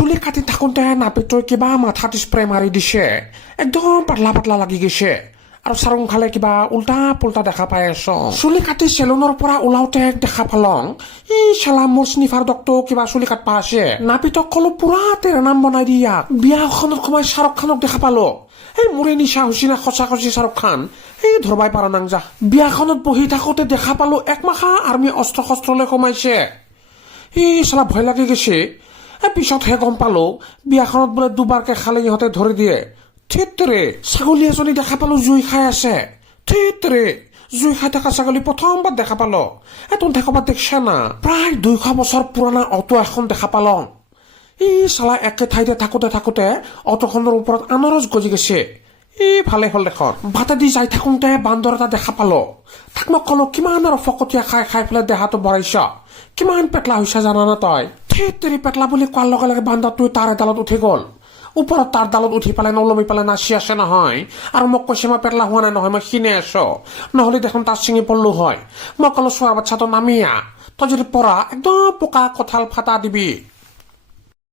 চুলি কাটি থাকোঁতে নাপিতটোৱে কিবা মাথাত স্প্ৰে মাৰি দিছে। একদম পাতলা পাতলা লাগি গৈছে আৰু চাৰিওফালে কিবা উল্টা পুল্টা দেখা পাই আছো। চুলি কাটি চেলুনৰ পৰা ওলাওতে দেখা পালং চালা মোৰ স্নিফাৰ ডক্টৰ কিবা চুলি কাটপা আছে। নাপিতক কলো পুৰা তেৰে নাম বনাই দি ইয়াক। বিয়াখনত সোমাই শ্বাহৰুখ খানক দেখা পালো। মোৰে নিচা হৈছে না সঁচা সঁচি শ্বাহৰুখ খান ধৰবাই পাৰা নাং যা। বিয়াখনত বহি থাকোতে দেখা পালো একমাখা আৰ্মি অস্ত্ৰ শস্ত্ৰলৈ সোমাইছে। চালা ভয় লাগি গৈছে। পিছতহে গম পালো বিয়াখনত বোলে দুবাৰকে খালে ইহঁতে ধৰি দিয়ে। ঠিতৰে ছাগলী এজনী দেখা পালো জুই খাই আছে। ঠিতৰে জুই খাই থকা ছাগলী প্ৰথমবাৰ দেখা পালো। তহঁতে ক'ৰবাত দেখছা না? প্ৰায় 200 বছৰ পুৰণা অটো এখন দেখা পালং। চালা একে ঠাইতে থাকোতে থাকোতে অটোখনৰ ওপৰত আনাৰস গজি গৈছে। ভালে হ'ল দেখোন। বাটেদি যাই থাকোতে বান্দৰ এটা দেখা পালো। তাক মই কলো কিমান আৰু ফকতীয়া খাই খাই পেলাই দেহাটো বঢ়াইছ, কিমান পেটলা হৈছে জানানা তই? ঠিতৰি পেটলা বুলি কোৱাৰ লগে লগে বান্দৰটোৱে তাৰ এডালত উঠি গ'ল। ওপৰত তাৰ ডালত উঠি পেলাই নলমি পেলাই নাচি আছে নহয়। আৰু মোক কৈছে মই পেটলা হোৱা নাই নহয়, মই খিনে আছো, নহ'লে দেখোন তাত ছিঙি পৰলো হয়। মই কলো চোৱাৰ বাচ্ছাটো নামিয়া, তই যদি পৰা একদম পকা কঁঠাল ফাটা দিবি।